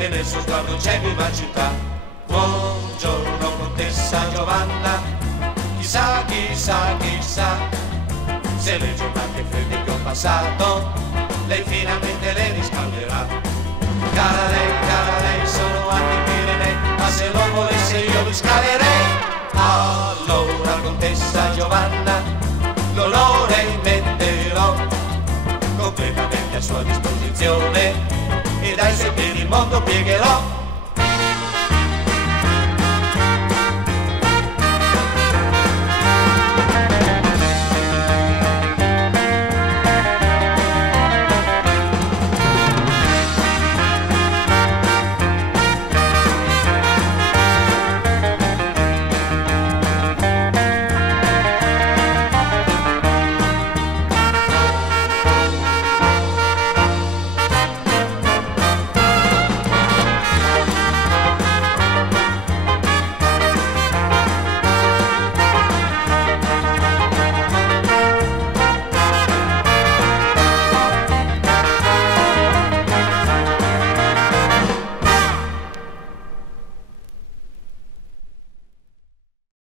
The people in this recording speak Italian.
e nel suo sguardo c'è viva città. Buongiorno contessa Giovanna, chissà, chissà, chissà, se le giornate fredde che ho passato, lei finalmente le riscalderà. Cara lei, sono anni Pirenei, ma se lo volesse io vi scalerei. Allora contessa Giovanna, l'onore metterò completamente a sua disposizione e dai suoi piedi il mondo piegherò.